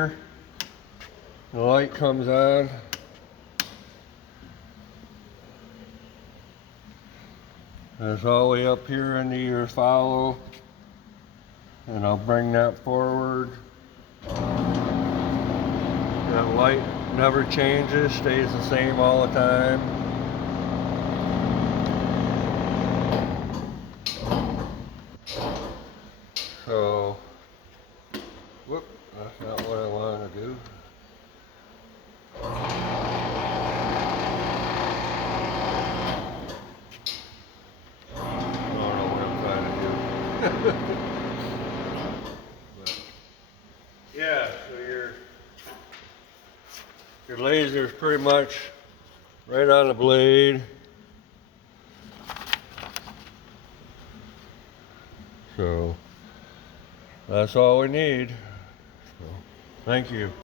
here, the light comes on. That's all the way up here into your follow, and I'll bring that forward. That light never changes, stays the same all the time. So, whoop, that's not what I want to do. I don't know what I'm trying to do. But, yeah, so your laser's pretty much right on the blade. So that's all we need. So, thank you.